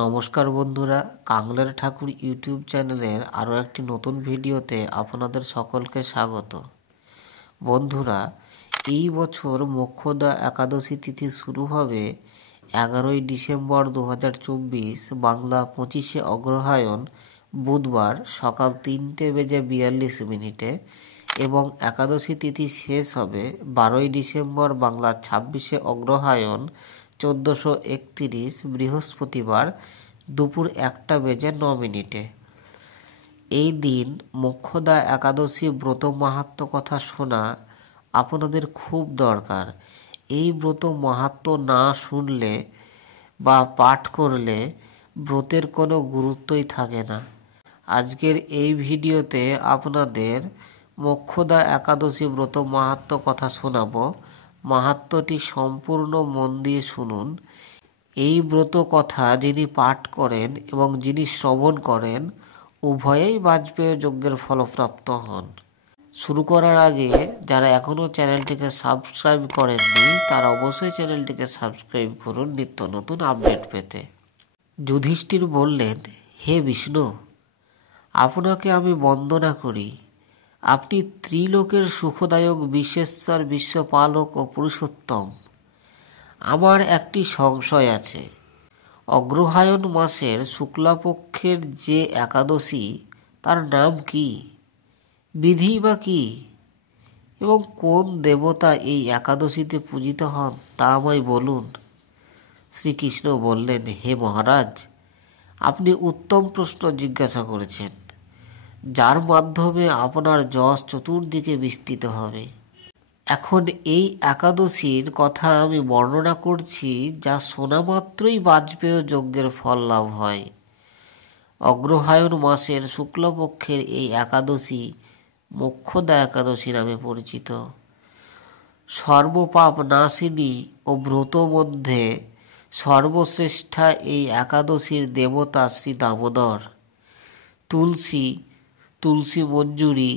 নমস্কার বন্ধুরা, কাংলার ঠাকুর ইউটিউব চ্যানেলের আরও একটি নতুন ভিডিওতে আপনাদের সকলকে স্বাগত। বন্ধুরা, এই বছর মোক্ষদা একাদশী তিথি শুরু হবে 11ই ডিসেম্বর 2024 বাংলা 25শে অগ্রহায়ণ বুধবার সকাল 3:42 এবং একাদশী তিথি শেষ হবে 12ই ডিসেম্বর বাংলা 26শে অগ্রহায়ণ 1431 বৃহস্পতিবার দুপুর 1:09। এই দিন মোক্ষদা একাদশী ব্রত মাহাত্ম্য কথা শোনা আপনাদের খুব দরকার। এই ব্রত মাহাত্ম্য না শুনলে বা পাঠ করলে ব্রতের কোনো গুরুত্বই থাকে না। আজকের এই ভিডিওতে আপনাদের মোক্ষদা একাদশী ব্রত মাহাত্ম্য কথা শোনাবো। মাহাত্ম্যটি সম্পূর্ণ মন দিয়ে শুনুন। এই ব্রত কথা যিনি পাঠ করেন এবং যিনি শ্রবণ করেন উভয়েই বাজপেয় যজ্ঞের ফলপ্রাপ্ত হন। শুরু করার আগে যারা এখনও চ্যানেলটিকে সাবস্ক্রাইব করেননি তারা অবশ্যই চ্যানেলটিকে সাবস্ক্রাইব করুন নিত্য নতুন আপডেট পেতে। যুধিষ্ঠির বললেন, হে বিষ্ণু, আপনাকে আমি বন্দনা করি। আপনি ত্রিলোকের সুখদায়ক বিশ্বেশ্বর, বিশ্বপালক ও পুরুষোত্তম। আমার একটি সংশয় আছে। অগ্রহায়ণ মাসের শুক্লাপক্ষের যে একাদশী তার নাম কি, বিধি বা কি, এবং কোন দেবতা এই একাদশীতে পূজিত হন তা আমায় বলুন। শ্রীকৃষ্ণ বললেন, হে মহারাজ, আপনি উত্তম প্রশ্ন জিজ্ঞাসা করেছেন, যার মাধ্যমে আপনার যশ চতুর্দিকে বিস্তৃত হবে। এখন এই একাদশীর কথা আমি বর্ণনা করছি, যা শোনা মাত্রই বাজপেয় যজ্ঞের ফল লাভ হয়। অগ্রহায়ণ মাসের শুক্লপক্ষের এই একাদশী মোক্ষদা একাদশী নামে পরিচিত। সর্বপাপ নাশিনী ও ব্রত মধ্যে সর্বশ্রেষ্ঠা এই একাদশীর দেবতা শ্রী দামোদর। তুলসী মঞ্জুরি,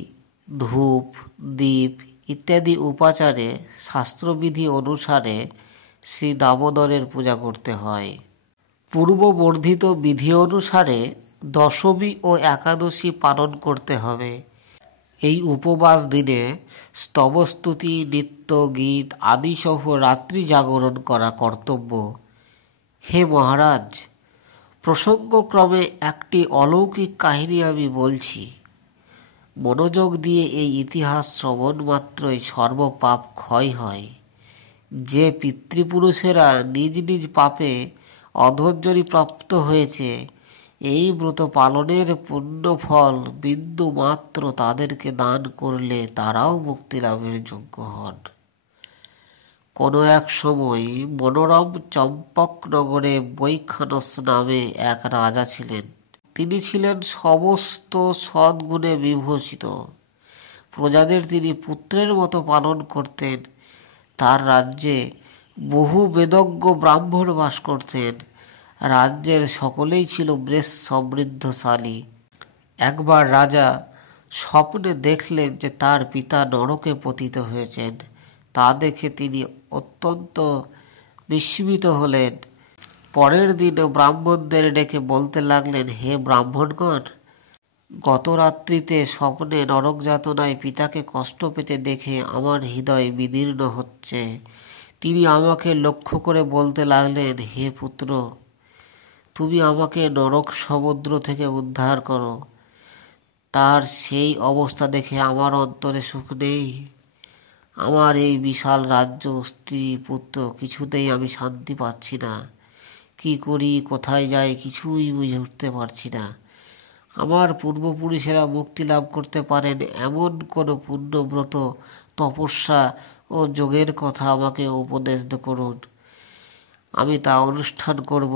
ধূপ, দীপ ইত্যাদি উপাচারে শাস্ত্রবিধি অনুসারে শ্রী দামোদরের পূজা করতে হয়। পূর্ববর্ধিত বিধি অনুসারে দশমী ও একাদশী পালন করতে হবে। এই উপবাস দিনে স্তবস্তুতি, নৃত্য, গীত আদি সহ রাত্রি জাগরণ করা কর্তব্য। হে মহারাজ, প্রসঙ্গক্রমে একটি অলৌকিক কাহিনী আমি বলছি। মনোযোগ দিয়ে এই ইতিহাস শ্রবণ মাত্রই সর্বপাপ ক্ষয় হয়। যে পিতৃপুরুষেরা নিজ নিজ পাপে অধৈর্যরী প্রাপ্ত হয়েছে, এই ব্রত পালনের পুণ্যফল বিন্দু মাত্র তাদেরকে দান করলে তারাও মুক্তি লাভের যোগ্য হন। কোনো এক সময় মনোরম চম্পকনগরে বৈখানস নামে এক রাজা ছিলেন। তিনি ছিলেন সমস্ত সদ্গুণে বিভূষিত। প্রজাদের তিনি পুত্রের মতো পালন করতেন। তার রাজ্যে বহু বেদজ্ঞ ব্রাহ্মণ বাস করতেন। রাজ্যের সকলেই ছিল বেশ সমৃদ্ধশালী। একবার রাজা স্বপ্নে দেখলেন যে তার পিতা নরকে পতিত হয়েছেন। তা দেখে তিনি অত্যন্ত বিস্মিত হলেন। পরের দিন ব্রাহ্মণদের ডেকে বলতে লাগলেন, হে ব্রাহ্মণগণ, গত রাত্রিতে স্বপ্নে নরক যাতনায় পিতাকে কষ্ট পেতে দেখে আমার হৃদয় বিদীর্ণ হচ্ছে। তিনি আমাকে লক্ষ্য করে বলতে লাগলেন, হে পুত্র, তুমি আমাকে নরক সমুদ্র থেকে উদ্ধার করো। তার সেই অবস্থা দেখে আমার অন্তরে সুখ নেই। আমার এই বিশাল রাজ্য, স্ত্রী, পুত্র কিছুতেই আমি শান্তি পাচ্ছি না। কি করি, কোথায় যাই, কিছুই বুঝে উঠতে পারছি না। আমার পূর্বপুরুষেরা মুক্তি লাভ করতে পারেন এমন কোনো পুণ্যব্রত, তপস্যা ও যোগের কথা আমাকে উপদেশ করুন। আমি তা অনুষ্ঠান করব।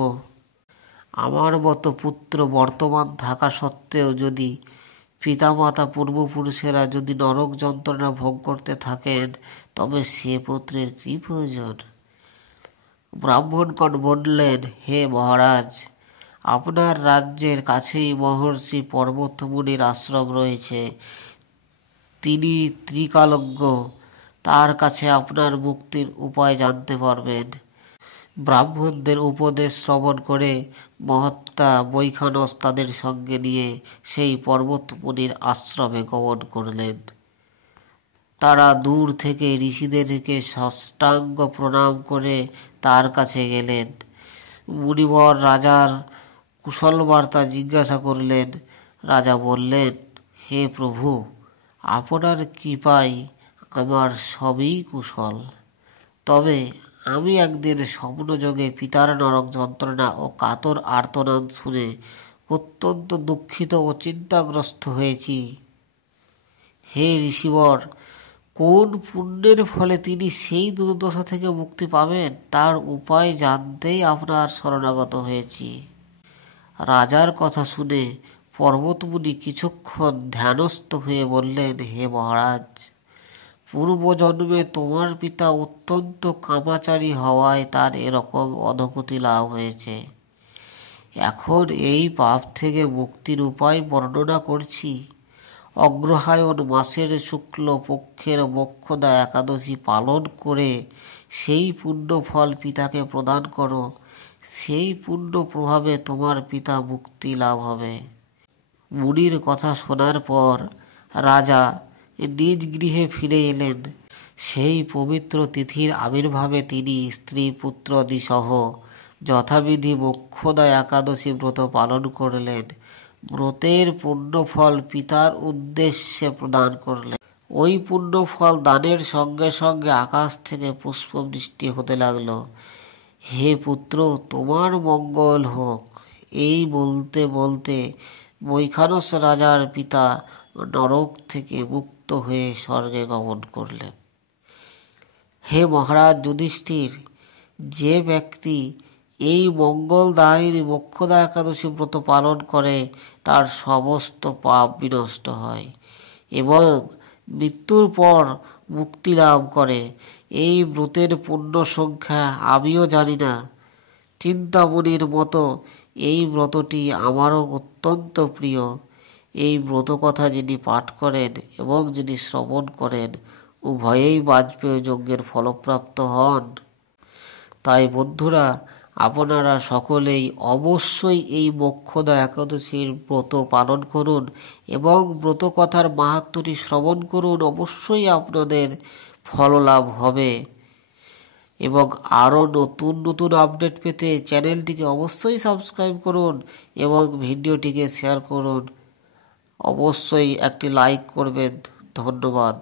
আমার মতো পুত্র বর্তমান থাকা সত্ত্বেও যদি পিতামাতা পূর্বপুরুষেরা যদি নরক যন্ত্রণা ভোগ করতে থাকেন, তবে সে পুত্রের কী প্রয়োজন? ব্রাহ্মণগণ বললেন, হে মহারাজ, আপনার রাজ্যের কাছেই মহর্ষি পর্বতমুনির আশ্রম রয়েছে। তিনি ত্রিকালজ্ঞ। তার কাছে আপনার মুক্তির উপায় জানতে পারবেন। ব্রাহ্মণদের উপদেশ শ্রবণ করে মহাত্মা বৈখানস তাদের সঙ্গে নিয়ে সেই পর্বতমুনির আশ্রমে গমন করলেন। তারা দূর থেকে ঋষিদেরকে সাষ্টাঙ্গ প্রণাম করে তার কাছে গেলেন। মুনিবর রাজার কুশল বার্তা জিজ্ঞাসা করলেন। রাজা বললেন, হে প্রভু, আপনার কৃপায় আমার সবই কুশল। তবে আমি একদিন স্বপ্নযোগে পিতার নরক যন্ত্রণা ও কাতর আর্তনাদ শুনে অত্যন্ত দুঃখিত ও চিন্তাগ্রস্ত হয়েছি। হে ঋষিবর, কোন পুণ্যের ফলে তিনি সেই দুর্দশা থেকে মুক্তি পাবেন তার উপায় জানতেই আপনার শরণাগত হয়েছি। রাজার কথা শুনে পর্বতমুনি কিছুক্ষণ ধ্যানস্থ হয়ে বললেন, হে মহারাজ, পূর্বজন্মে তোমার পিতা অত্যন্ত কামাচারী হওয়ায় তার এরকম অধোগতি লাভ হয়েছে। এখন এই পাপ থেকে মুক্তির উপায় বর্ণনা করছি। অগ্রহায়ণ মাসের শুক্ল পক্ষের মোক্ষদা একাদশী পালন করে সেই পুণ্য ফল পিতাকে প্রদান করো। সেই পুণ্য প্রভাবে তোমার পিতা মুক্তি লাভ হবে। মুনির কথা শোনার পর রাজা নিজ গৃহে ফিরে এলেন। সেই পবিত্র তিথির আবির্ভাবে তিনি স্ত্রী পুত্রাদি সহ যথাবিধি মোক্ষদা একাদশী ব্রত পালন করলেন। ব্রতের পুণ্যফল পিতার উদ্দেশ্যে প্রদান করলেন। ওই পুণ্যফল দানের সঙ্গে সঙ্গে আকাশ থেকে পুষ্পবৃষ্টি হতে লাগলো। হে পুত্র, তোমার মঙ্গল হোক। এই বলতে বলতে বৈখানস রাজার পিতা নরক থেকে মুক্ত হয়ে স্বর্গে গমন করলেন। হে মহারাজ যুধিষ্ঠির, যে ব্যক্তি এই মঙ্গলদায়িনী মোক্ষদা একাদশী ব্রত পালন করে তার সমস্ত পাপ বিনষ্ট হয় এবং মৃত্যুর পর মুক্তি লাভ করে। এই ব্রতের পুণ্য সংখ্যা আমিও জানি না। চিন্তামণির মতো এই ব্রতটি আমারও অত্যন্ত প্রিয়। এই ব্রত কথা যিনি পাঠ করেন এবং যিনি শ্রবণ করেন উভয়েই বাজপেয় যজ্ঞের ফলপ্রাপ্ত হন। তাই বন্ধুরা, আপনারা সকলেই অবশ্যই এই মোক্ষদা একাদশীর ব্রত পালন করুন এবং ব্রত কথার মাহাত্ম্যটি শ্রবণ করুন। অবশ্যই আপনাদের ফল লাভ হবে। এবং আরও নতুন নতুন আপডেট পেতে চ্যানেলটিকে অবশ্যই সাবস্ক্রাইব করুন এবং ভিডিওটিকে শেয়ার করুন। অবশ্যই একটি লাইক করবেন। ধন্যবাদ।